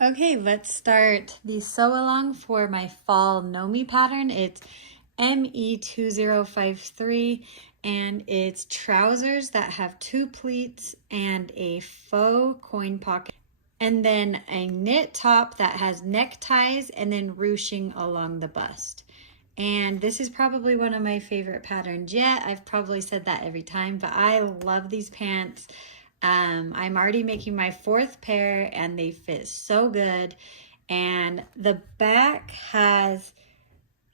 Okay, let's start the sew along for my fall Know Me pattern. It's ME2053 and it's trousers that have 2 pleats and a faux coin pocket, and then a knit top that has neckties and then ruching along the bust. And this is probably one of my favorite patterns yet. I've probably said that every time, but I love these pants. I'm already making my 4th pair and they fit so good. And the back has,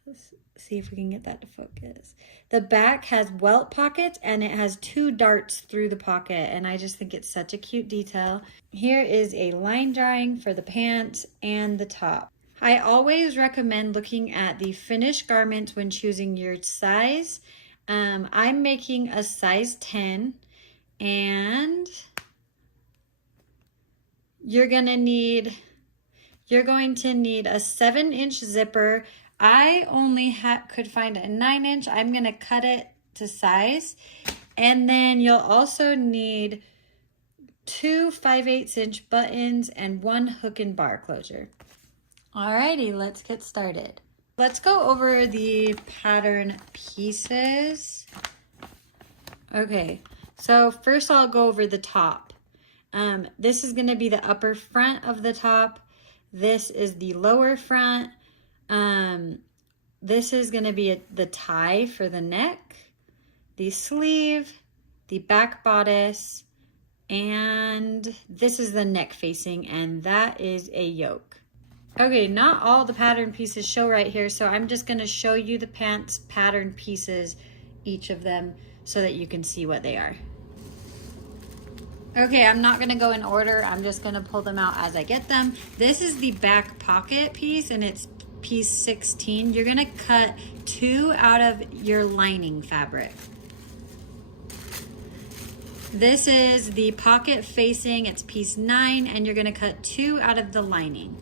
let's see if we can get that to focus. The back has welt pockets and it has 2 darts through the pocket, and I just think it's such a cute detail. Here is a line drawing for the pants and the top. I always recommend looking at the finished garments when choosing your size. I'm making a size 10. And you're going to need a 7-inch zipper. I only could find a 9-inch. I'm going to cut it to size. And then you'll also need 2 5/8-inch buttons and 1 hook and bar closure. Alrighty, let's get started. Let's go over the pattern pieces. Okay. So first I'll go over the top. This is going to be the upper front of the top. This is the lower front. This is going to be the tie for the neck, the sleeve, the back bodice, and this is the neck facing, and that is a yoke. Okay, not all the pattern pieces show right here, so I'm just going to show you the pants pattern pieces, each of them, so that you can see what they are. Okay, I'm not gonna go in order. I'm just gonna pull them out as I get them. This is the back pocket piece and it's piece 16. You're gonna cut 2 out of your lining fabric. This is the pocket facing, it's piece 9, and you're gonna cut 2 out of the lining.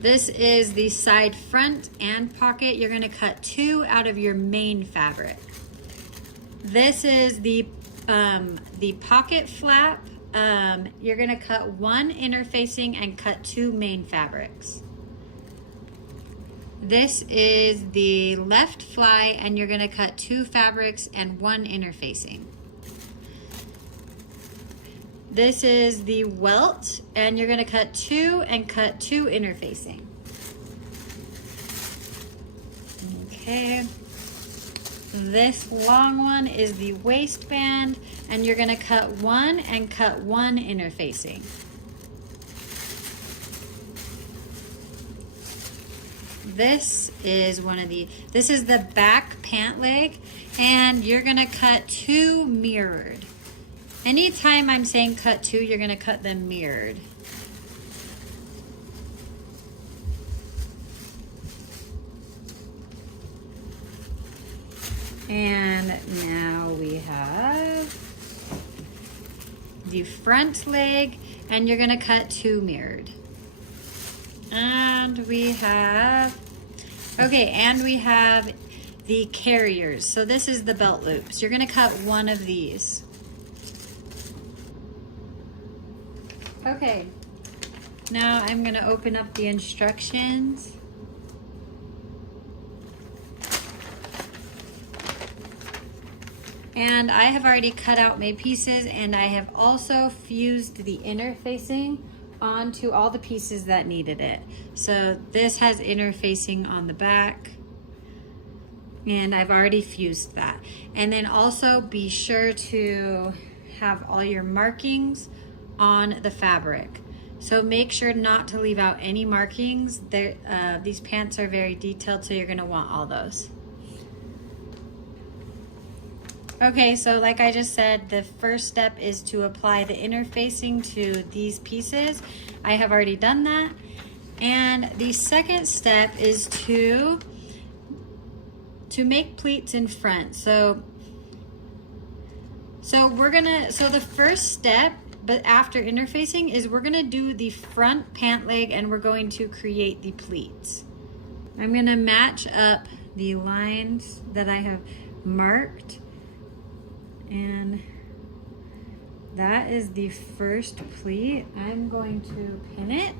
This is the side front and pocket. You're gonna cut 2 out of your main fabric. This is the pocket flap. You're gonna cut 1 interfacing and cut 2 main fabrics. This is the left fly and you're gonna cut 2 fabrics and 1 interfacing. This is the welt and you're gonna cut 2 and cut 2 interfacing. Okay. This long one is the waistband, and you're going to cut 1 and cut 1 interfacing. This is the back pant leg, and you're going to cut 2 mirrored. Anytime I'm saying cut 2, you're going to cut them mirrored. And now we have the front leg, and you're gonna cut 2 mirrored. And we have the carriers. So this is the belt loops. You're gonna cut 1 of these. Okay, now I'm gonna open up the instructions. And I have already cut out my pieces, and I have also fused the interfacing onto all the pieces that needed it. So this has interfacing on the back, and I've already fused that. And then also be sure to have all your markings on the fabric. So make sure not to leave out any markings. These pants are very detailed, so you're gonna want all those. Okay, so like I just said, the first step is to apply the interfacing to these pieces. I have already done that. And the second step is to make pleats in front. So the first step, but after interfacing, is we're gonna do the front pant leg and we're going to create the pleats. I'm gonna match up the lines that I have marked, and that is the first pleat. I'm going to pin it.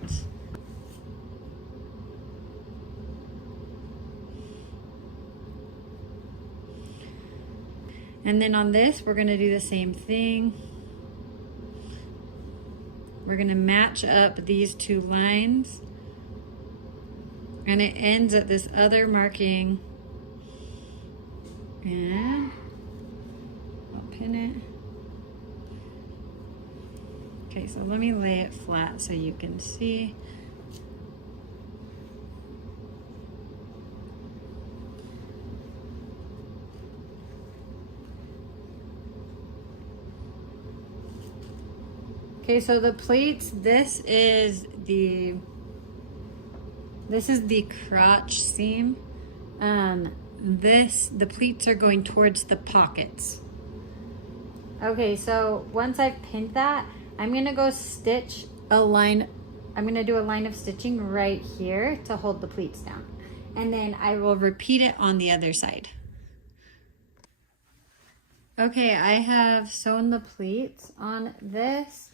And then on this, we're gonna do the same thing. We're gonna match up these two lines, and it ends at this other marking. And I'll pin it. Okay, so let me lay it flat so you can see. Okay, so the pleats, this is the crotch seam. The pleats are going towards the pockets. Okay, so once I've pinned that, I'm gonna go stitch a line. I'm gonna do a line of stitching right here to hold the pleats down. And then I will repeat it on the other side. Okay, I have sewn the pleats on this,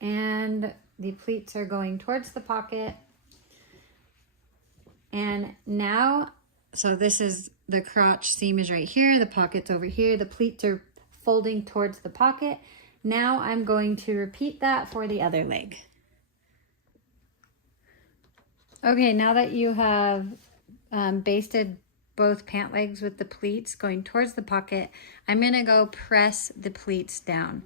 and the pleats are going towards the pocket. And now, so this is the crotch seam is right here, the pocket's over here, the pleats are folding towards the pocket. Now I'm going to repeat that for the other leg. Okay, now that you have basted both pant legs with the pleats going towards the pocket, I'm gonna go press the pleats down.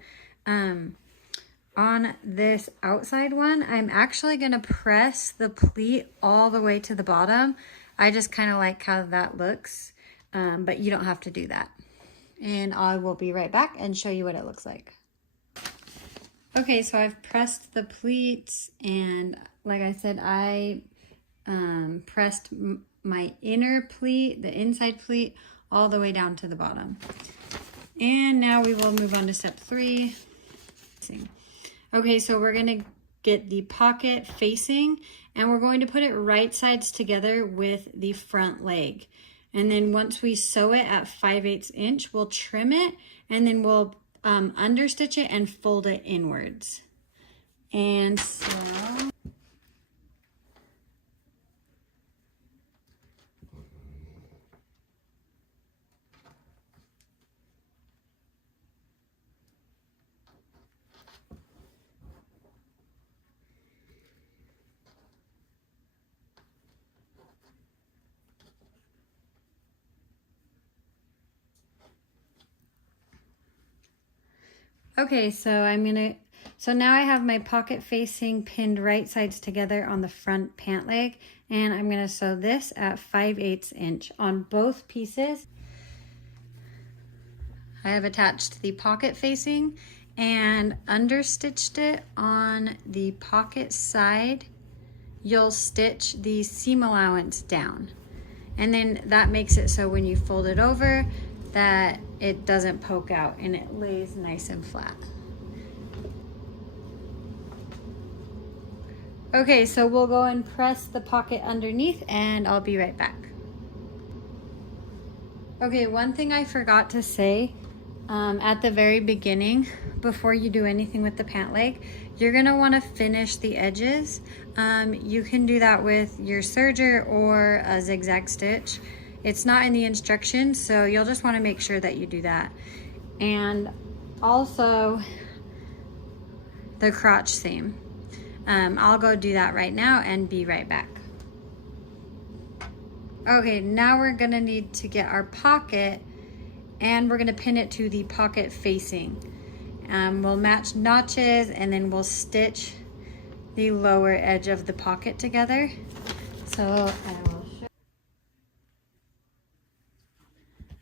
On this outside one, I'm actually gonna press the pleat all the way to the bottom. I just kind of like how that looks, but you don't have to do that. And I will be right back and show you what it looks like. Okay, so I've pressed the pleats, and like I said, I pressed my inner pleat, the inside pleat, all the way down to the bottom. And now we will move on to step 3. Okay, so we're gonna get the pocket facing, and we're going to put it right sides together with the front leg. And then once we sew it at 5/8 inch, we'll trim it, and then we'll understitch it and fold it inwards. And so okay, so now I have my pocket facing pinned right sides together on the front pant leg, and I'm gonna sew this at 5/8 inch on both pieces. I have attached the pocket facing and understitched it on the pocket side. You'll stitch the seam allowance down, and then that makes it so when you fold it over that it doesn't poke out and it lays nice and flat. Okay, so we'll go and press the pocket underneath, and I'll be right back. Okay, one thing I forgot to say at the very beginning, before you do anything with the pant leg, you're gonna wanna finish the edges. You can do that with your serger or a zigzag stitch. It's not in the instructions, so you'll just wanna make sure that you do that. And also the crotch seam. I'll go do that right now and be right back. Okay, now we're gonna need to get our pocket, and we're gonna pin it to the pocket facing. We'll match notches, and then we'll stitch the lower edge of the pocket together. So I will show.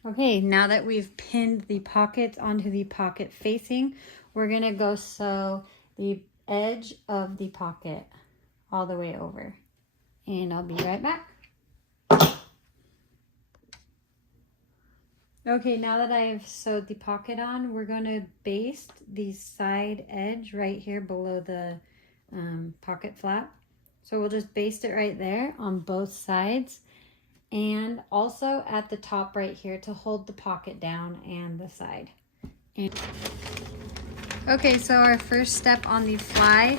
Okay, now that we've pinned the pockets onto the pocket facing, we're gonna go sew the edge of the pocket all the way over. And I'll be right back. Okay, now that I've sewed the pocket on, we're going to baste the side edge right here below the pocket flap. So we'll just baste it right there on both sides, and also at the top right here to hold the pocket down and the side. And Okay, so our first step on the fly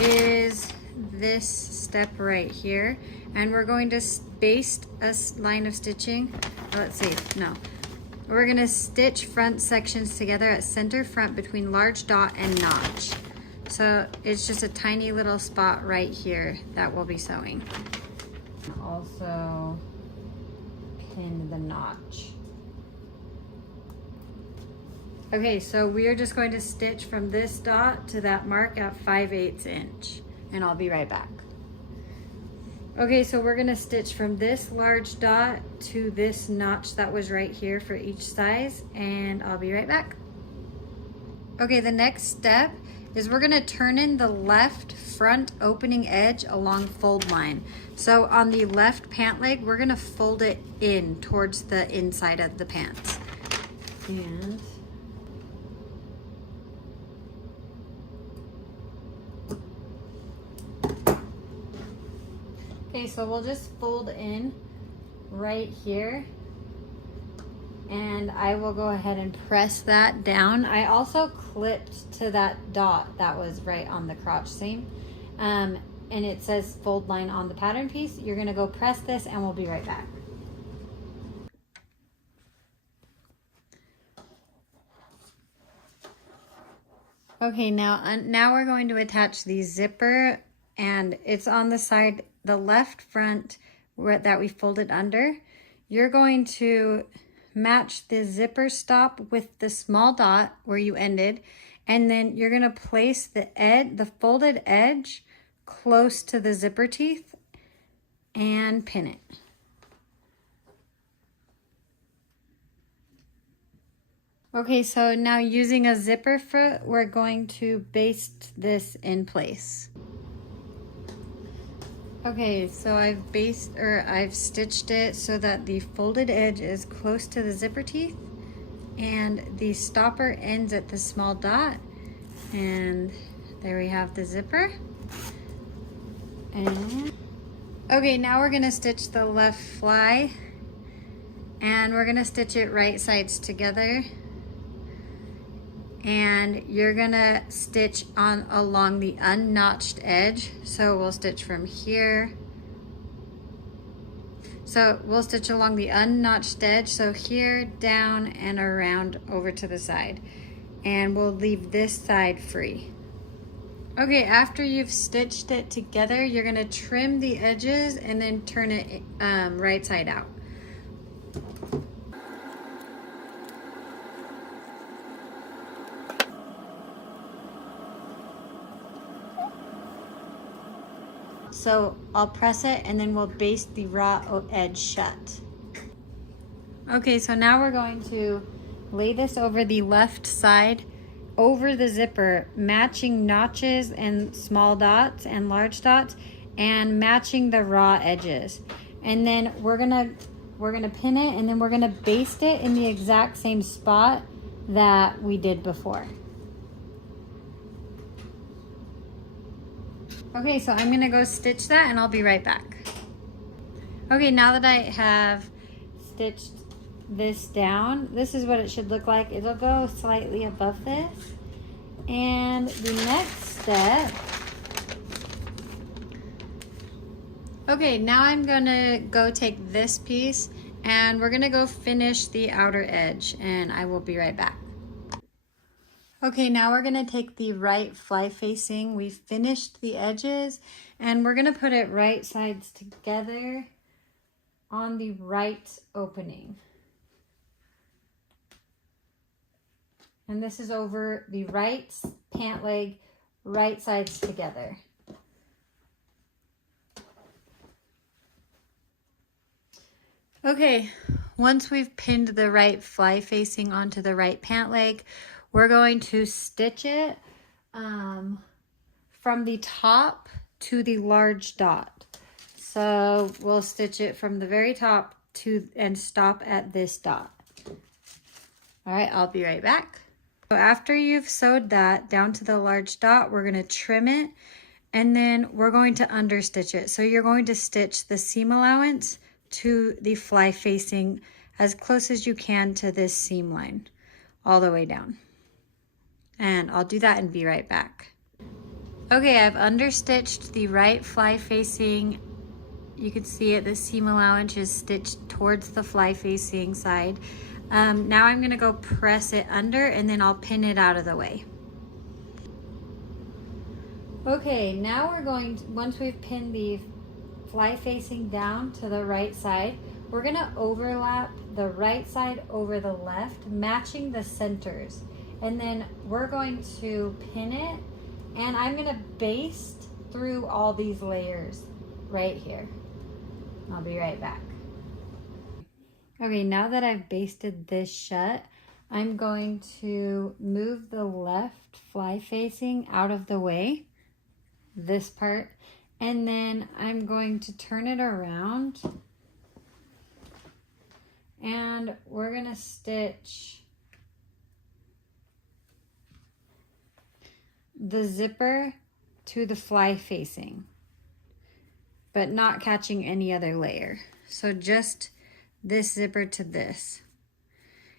is this step right here, and we're going to baste a line of stitching. Let's see, no. We're gonna stitch front sections together at center front between large dot and notch. So it's just a tiny little spot right here that we'll be sewing. Also pin the notch. Okay, so we are just going to stitch from this dot to that mark at 5/8 inch, and I'll be right back. Okay, so we're gonna stitch from this large dot to this notch that was right here for each size, and I'll be right back. Okay, the next step is we're gonna turn in the left front opening edge along fold line. So on the left pant leg, we're gonna fold it in towards the inside of the pants. And okay, so we'll just fold in right here, and I will go ahead and press that down. I also clipped to that dot that was right on the crotch seam, and it says fold line on the pattern piece. You're gonna go press this, and we'll be right back. Okay, now we're going to attach the zipper, and it's on the side, the left front that we folded under. You're going to match the zipper stop with the small dot where you ended, and then you're gonna place the folded edge close to the zipper teeth and pin it. Okay, so now using a zipper foot, we're going to baste this in place. Okay, so I've stitched it so that the folded edge is close to the zipper teeth, and the stopper ends at the small dot, and there we have the zipper. And okay, now we're gonna stitch the left fly, and we're gonna stitch it right sides together, and you're gonna stitch along the unnotched edge. So we'll stitch from here. So we'll stitch along the unnotched edge, so here, down, and around over to the side, and we'll leave this side free. Okay, after you've stitched it together, you're gonna trim the edges and then turn it right side out. So I'll press it, and then we'll baste the raw edge shut. Okay, so now we're going to lay this over the left side, over the zipper, matching notches and small dots and large dots, and matching the raw edges. And then we're gonna pin it, and then we're gonna baste it in the exact same spot that we did before. Okay, so I'm gonna go stitch that, and I'll be right back. Okay, now that I have stitched this down, this is what it should look like. It'll go slightly above this. And the next step, okay, now I'm gonna go take this piece, and we're gonna go finish the outer edge, and I will be right back. Okay, now we're gonna take the right fly facing. We finished the edges, and we're gonna put it right sides together on the right opening. And this is over the right pant leg, right sides together. Okay, once we've pinned the right fly facing onto the right pant leg, we're going to stitch it from the top to the large dot. So we'll stitch it from the very top and stop at this dot. All right, I'll be right back. So after you've sewed that down to the large dot, we're gonna trim it, and then we're going to understitch it. So you're going to stitch the seam allowance to the fly facing as close as you can to this seam line, all the way down. And I'll do that and be right back. Okay, I've understitched the right fly facing. You can see it, the seam allowance is stitched towards the fly facing side. Now I'm gonna go press it under and then I'll pin it out of the way. Okay, now we're going to, once we've pinned the fly facing down to the right side, we're gonna overlap the right side over the left, matching the centers. And then we're going to pin it, and I'm gonna baste through all these layers right here. I'll be right back. Okay, now that I've basted this shut, I'm going to move the left fly facing out of the way, this part, and then I'm going to turn it around and we're gonna stitch the zipper to the fly facing, but not catching any other layer. So just this zipper to this.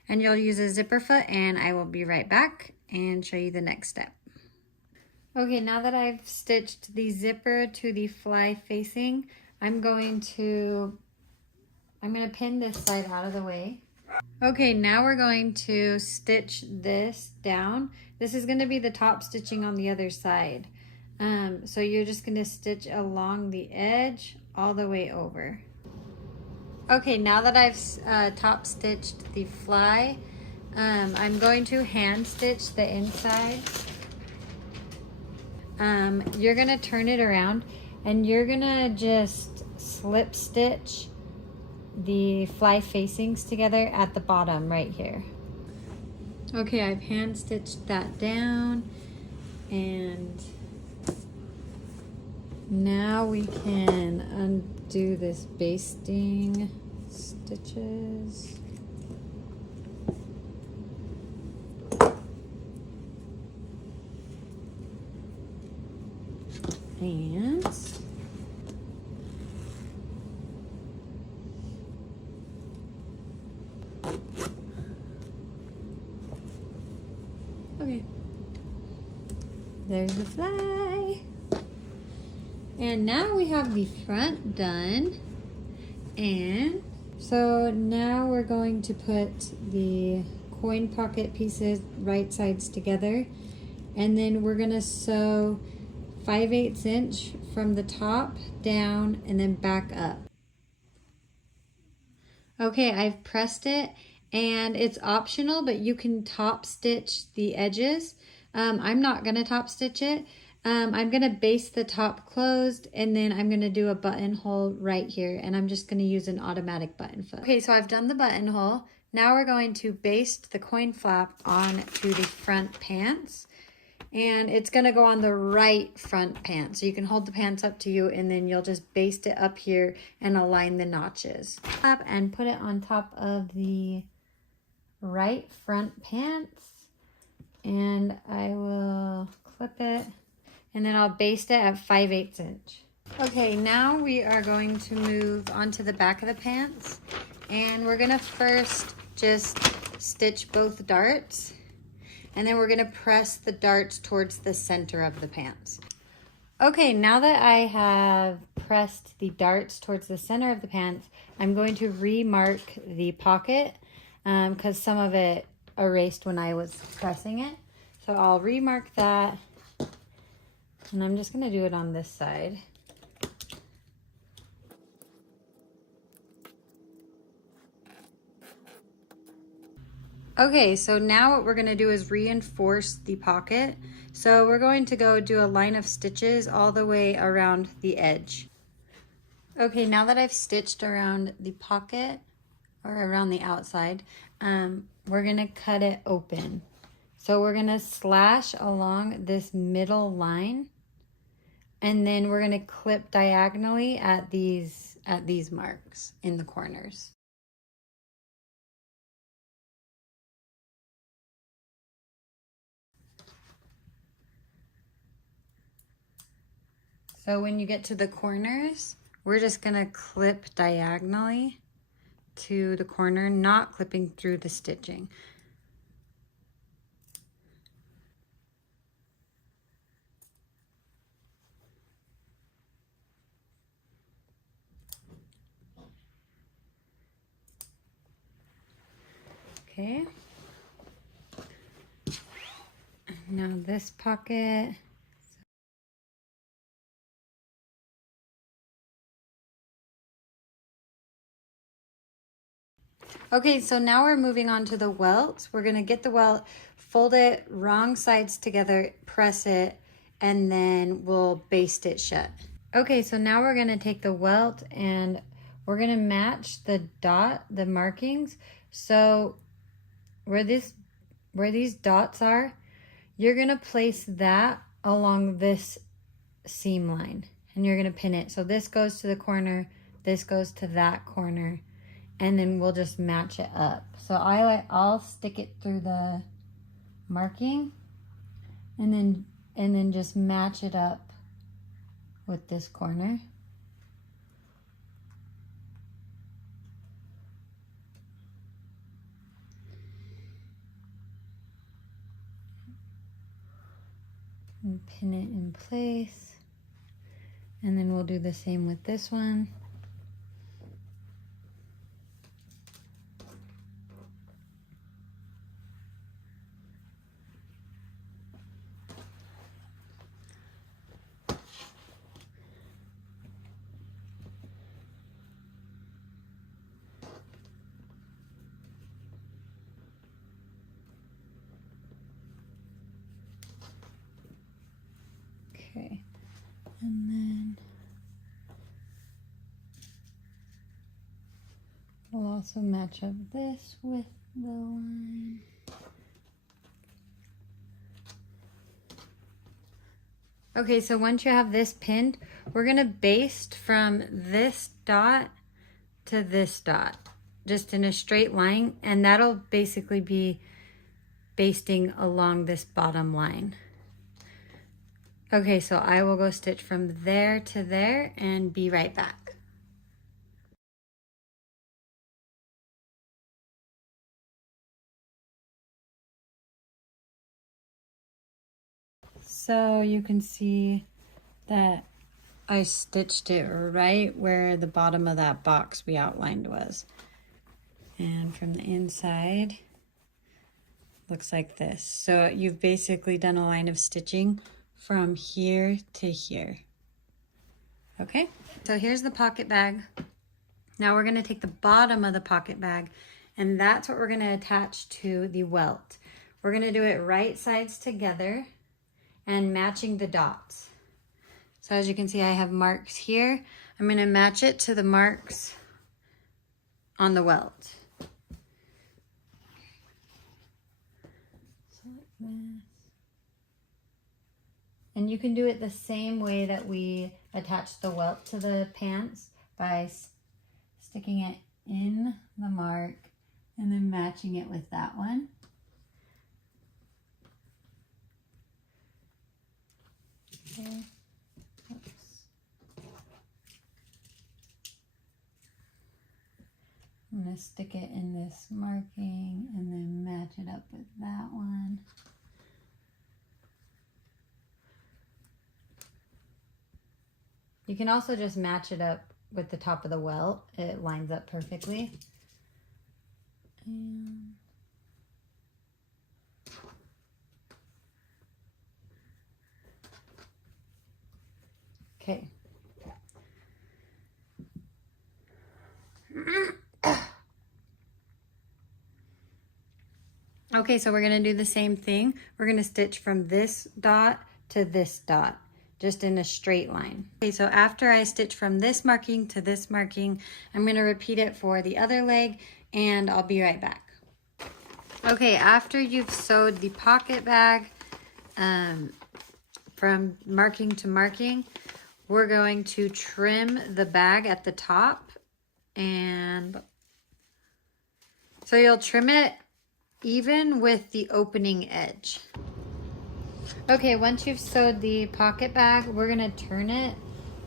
And you'll use a zipper foot, and I will be right back and show you the next step. Okay, now that I've stitched the zipper to the fly facing, I'm gonna pin this side out of the way. Okay, now we're going to stitch this down. This is gonna be the top stitching on the other side. So you're just gonna stitch along the edge all the way over. Okay, now that I've top stitched the fly, I'm going to hand stitch the inside. You're gonna turn it around and you're gonna just slip stitch the fly facings together at the bottom right here. Okay, I've hand stitched that down, and now we can undo this basting stitches. And okay, there's the fly. And now we have the front done. And so now we're going to put the coin pocket pieces right sides together, and then we're gonna sew 5/8 inch from the top down and then back up. Okay, I've pressed it, and it's optional, but you can top stitch the edges. I'm not gonna top stitch it. I'm gonna baste the top closed, and then I'm gonna do a buttonhole right here, and I'm just gonna use an automatic button foot. Okay, so I've done the buttonhole. Now we're going to baste the coin flap onto the front pants, and it's gonna go on the right front pant. So you can hold the pants up to you, and then you'll just baste it up here and align the notches. And put it on top of the right front pants, and I will clip it, and then I'll baste it at 5/8 inch. Okay, now we are going to move onto the back of the pants, and we're gonna first just stitch both darts, and then we're gonna press the darts towards the center of the pants. Okay, now that I have pressed the darts towards the center of the pants, I'm going to remark the pocket because some of it erased when I was pressing it. So I'll remark that, and I'm just gonna do it on this side. Okay, so now what we're gonna do is reinforce the pocket. So we're going to go do a line of stitches all the way around the edge. Okay, now that I've stitched around the pocket, or around the outside, we're gonna cut it open. So we're gonna slash along this middle line, and then we're gonna clip diagonally at these marks in the corners. So when you get to the corners, we're just gonna clip diagonally to the corner, not clipping through the stitching. Okay. Now this pocket. Okay, so now we're moving on to the welt. We're gonna get the welt, fold it wrong sides together, press it, and then we'll baste it shut. Okay, so now we're gonna take the welt and we're gonna match the markings. So where these dots are, you're gonna place that along this seam line and you're gonna pin it. So this goes to the corner, this goes to that corner, and then we'll just match it up. So I'll stick it through the marking and then just match it up with this corner. And pin it in place. And then we'll do the same with this one. Okay, and then we'll also match up this with the line. Okay, so once you have this pinned, we're gonna baste from this dot to this dot, just in a straight line, and that'll basically be basting along this bottom line. Okay, so I will go stitch from there to there and be right back. So you can see that I stitched it right where the bottom of that box we outlined was. And from the inside, looks like this. So you've basically done a line of stitching from here to here. Okay, so here's the pocket bag. Now we're gonna take the bottom of the pocket bag and that's what we're gonna attach to the welt. We're gonna do it right sides together and matching the dots. So as you can see, I have marks here. I'm gonna match it to the marks on the welt. So like this. And you can do it the same way that we attached the welt to the pants by sticking it in the mark and then matching it with that one. Okay. Oops. I'm going to stick it in this marking and then match it up with that one. You can also just match it up with the top of the welt. It lines up perfectly. And okay. Okay, so we're gonna do the same thing. We're gonna stitch from this dot to this dot, just in a straight line. Okay, so after I stitch from this marking to this marking, I'm gonna repeat it for the other leg and I'll be right back. Okay, after you've sewed the pocket bag from marking to marking, we're going to trim the bag at the top, and so you'll trim it even with the opening edge. Okay, once you've sewed the pocket bag, we're gonna turn it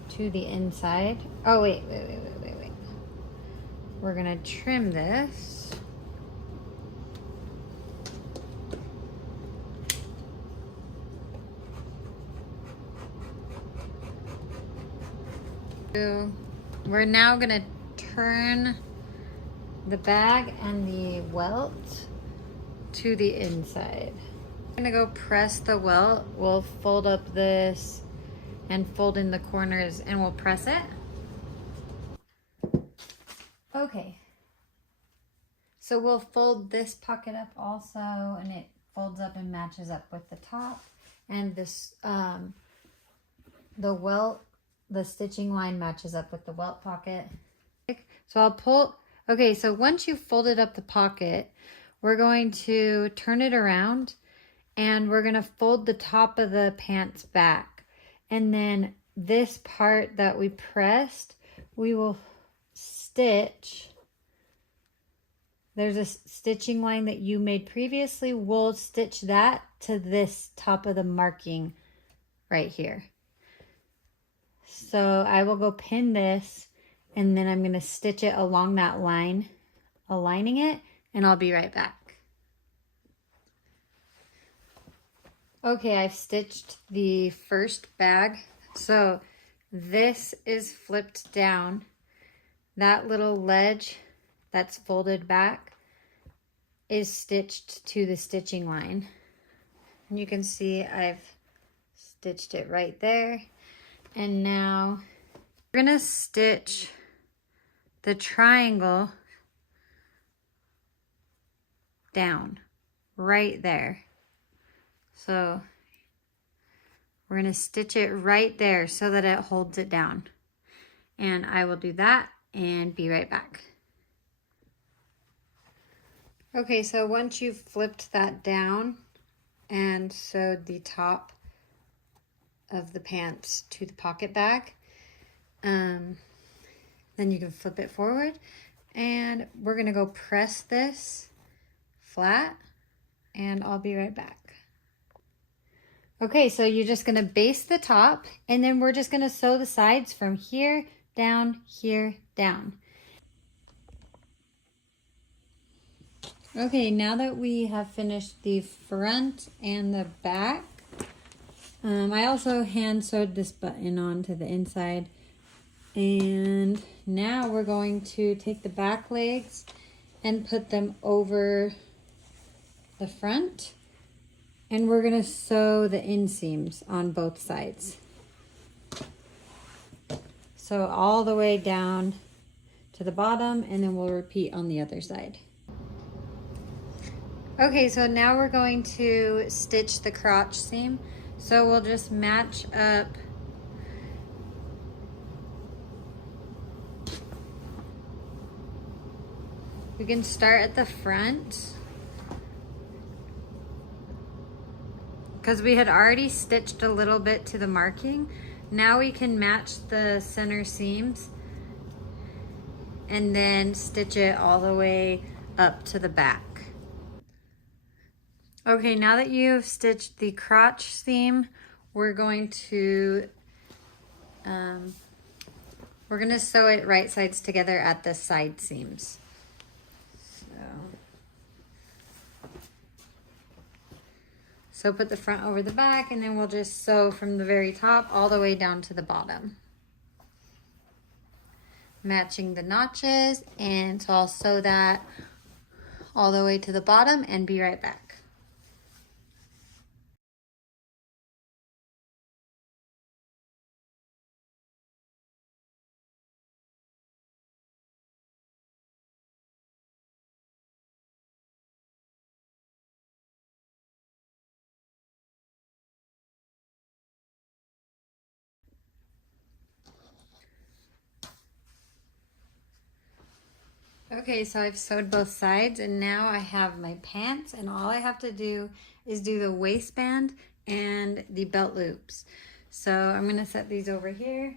to the inside. Oh, wait. We're gonna trim this. We're now gonna turn the bag and the welt to the inside. I'm gonna go press the welt. We'll fold up this and fold in the corners and we'll press it. Okay. So we'll fold this pocket up also, and it folds up and matches up with the top. And this, the welt, the stitching line matches up with the welt pocket. So I'll pull, okay, so once you've folded up the pocket, we're going to turn it around and we're gonna fold the top of the pants back. And then this part that we pressed, we will stitch. There's a stitching line that you made previously. We'll stitch that to this top of the marking right here. So I will go pin this and then I'm gonna stitch it along that line, aligning it, and I'll be right back. Okay, I've stitched the first bag. So this is flipped down. That little ledge that's folded back is stitched to the stitching line. And you can see I've stitched it right there. And now we're gonna stitch the triangle down right there. So we're gonna stitch it right there so that it holds it down. And I will do that and be right back. Okay, so once you've flipped that down and sewed the top of the pants to the pocket bag, then you can flip it forward and we're gonna go press this flat and I'll be right back. Okay, so you're just gonna base the top and then we're just gonna sew the sides from here, down, here, down. Okay, now that we have finished the front and the back, I also hand sewed this button onto the inside. And now we're going to take the back legs and put them over the front. And we're gonna sew the inseams on both sides. So all the way down to the bottom, and then we'll repeat on the other side. Okay, so now we're going to stitch the crotch seam. So we'll just match up we can start at the front because we had already stitched a little bit to the marking. Now we can match the center seams and then stitch it all the way up to the back. Okay, now that you've stitched the crotch seam, we're going to sew it right sides together at the side seams. So put the front over the back and then we'll just sew from the very top all the way down to the bottom. Matching the notches, and so I'll sew that all the way to the bottom and be right back. Okay, so I've sewed both sides and now I have my pants, and all I have to do is do the waistband and the belt loops. So I'm gonna set these over here.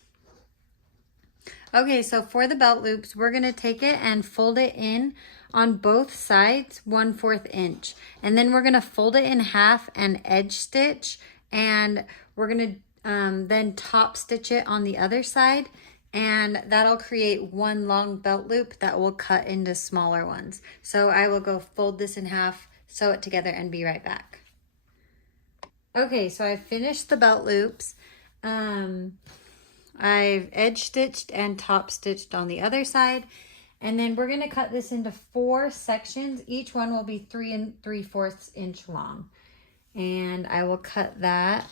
Okay, so for the belt loops, we're gonna take it and fold it in on both sides 1/4 inch. And then we're gonna fold it in half and edge stitch, and we're gonna then top stitch it on the other side. And that'll create one long belt loop that will cut into smaller ones. So I will go fold this in half, sew it together, and be right back. Okay, so I finished the belt loops. I've edge stitched and top stitched on the other side. And then we're gonna cut this into 4 sections. Each one will be 3 3/4 inch long. And I will cut that.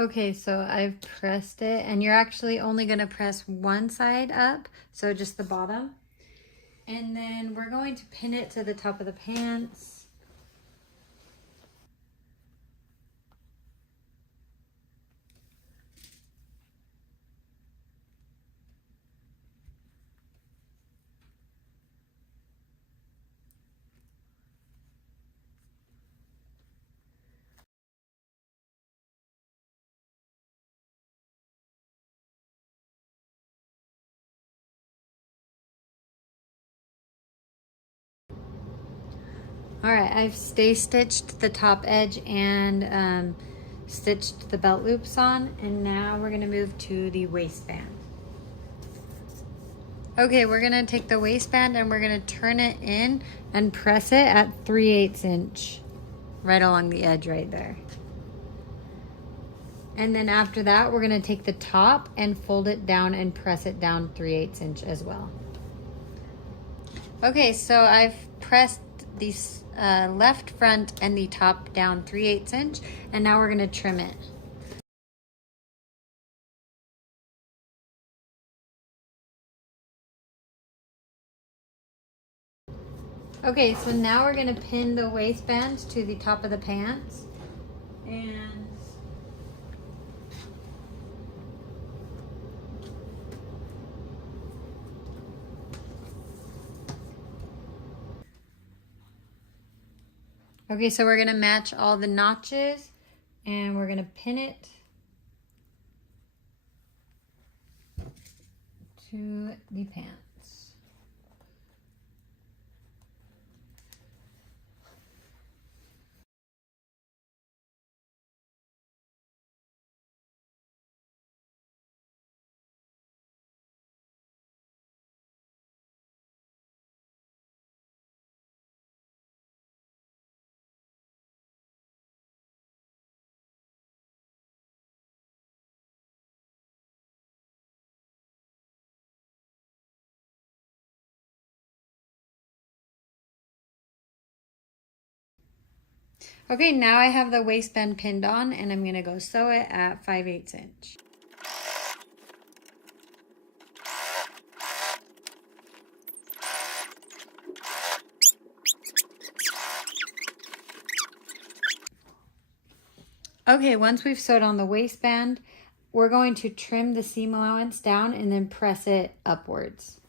Okay, so I've pressed it, and you're actually only gonna press one side up, so just the bottom. And then we're going to pin it to the top of the pants. All right, I've stay stitched the top edge and stitched the belt loops on, and now we're gonna move to the waistband. Okay, we're gonna take the waistband and we're gonna turn it in and press it at 3/8 inch, right along the edge right there. And then after that, we're gonna take the top and fold it down and press it down 3/8 inch as well. Okay, so I've pressed the left front and the top down 3/8 inch, and now we're gonna trim it. Okay, so now we're gonna pin the waistband to the top of the pants, and okay, so we're gonna match all the notches, and we're gonna pin it to the pants. Okay, now I have the waistband pinned on, and I'm gonna go sew it at 5/8 inch. Okay, once we've sewed on the waistband, we're going to trim the seam allowance down and then press it upwards.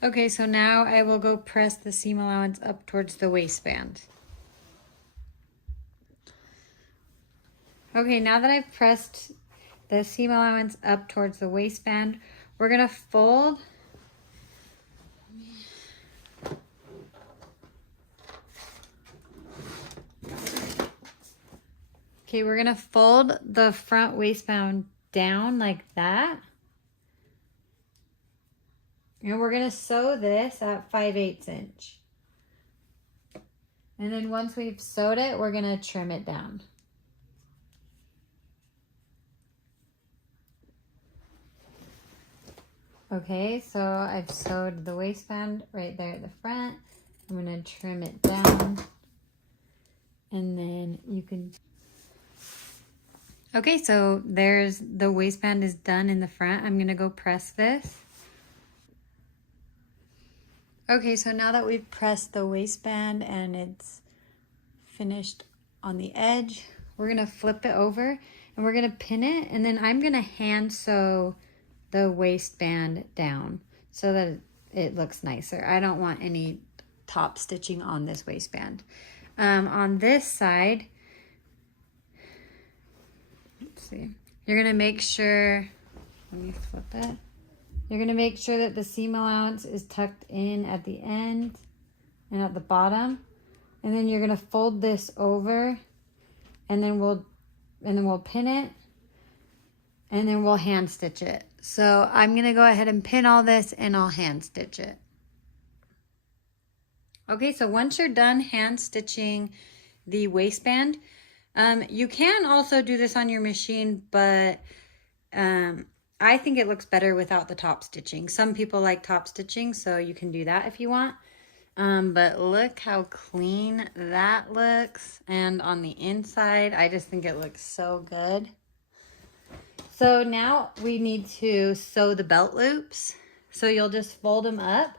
Okay, so now I will go press the seam allowance up towards the waistband. Okay, now that I've pressed the seam allowance up towards the waistband, we're gonna fold. Okay, we're gonna fold the front waistband down like that. And we're gonna sew this at 5/8 inch. And then once we've sewed it, we're gonna trim it down. Okay, so I've sewed the waistband right there at the front. I'm gonna trim it down, and then you can. Okay, so there's the waistband is done in the front. I'm gonna go press this. Okay, so now that we've pressed the waistband and it's finished on the edge, we're gonna flip it over and we're gonna pin it, and then I'm gonna hand sew the waistband down so that it looks nicer. I don't want any top stitching on this waistband. On this side, let's see, You're gonna make sure, let me flip it. You're gonna make sure that the seam allowance is tucked in at the end and at the bottom. And then you're gonna fold this over, and then we'll pin it, and then we'll hand stitch it. So I'm gonna go ahead and pin all this, and I'll hand stitch it. Okay, so once you're done hand stitching the waistband, you can also do this on your machine, but I think it looks better without the top stitching. Some people like top stitching, so you can do that if you want. But look how clean that looks. And on the inside, I just think it looks so good. So now we need to sew the belt loops. So you'll just fold them up,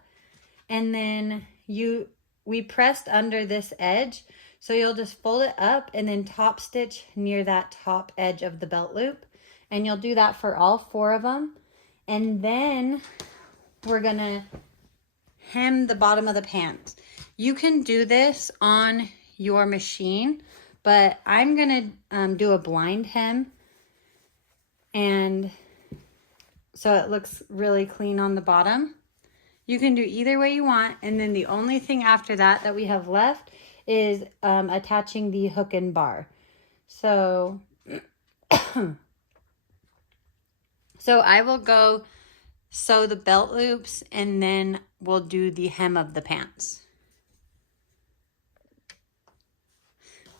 and then we pressed under this edge. So you'll just fold it up and then top stitch near that top edge of the belt loop. And you'll do that for all 4 of them. And then we're gonna hem the bottom of the pants. You can do this on your machine, but I'm gonna do a blind hem, and so it looks really clean on the bottom. You can do either way you want, and then the only thing after that we have left is attaching the hook and bar. So so I will go sew the belt loops, and then we'll do the hem of the pants.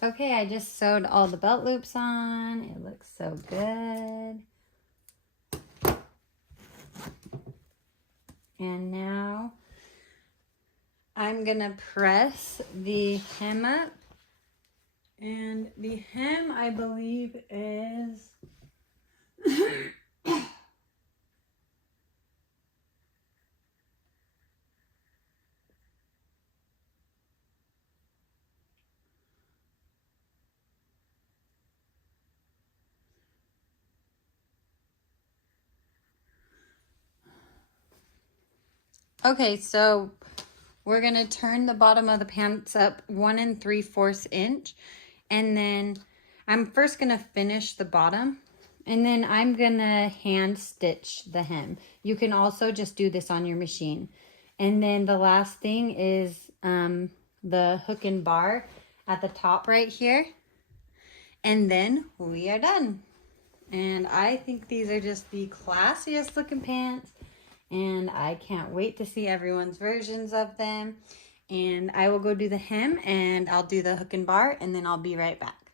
Okay, I just sewed all the belt loops on. It looks so good. And now I'm gonna press the hem up. And the hem, I believe, is okay, so we're gonna turn the bottom of the pants up 1 3/4 inch, and then I'm first gonna finish the bottom, and then I'm gonna hand stitch the hem. You can also just do this on your machine. And then the last thing is the hook and bar at the top right here, and then we are done. And I think these are just the classiest looking pants, and I can't wait to see everyone's versions of them. And I will go do the hem, and I'll do the hook and bar, and then I'll be right back.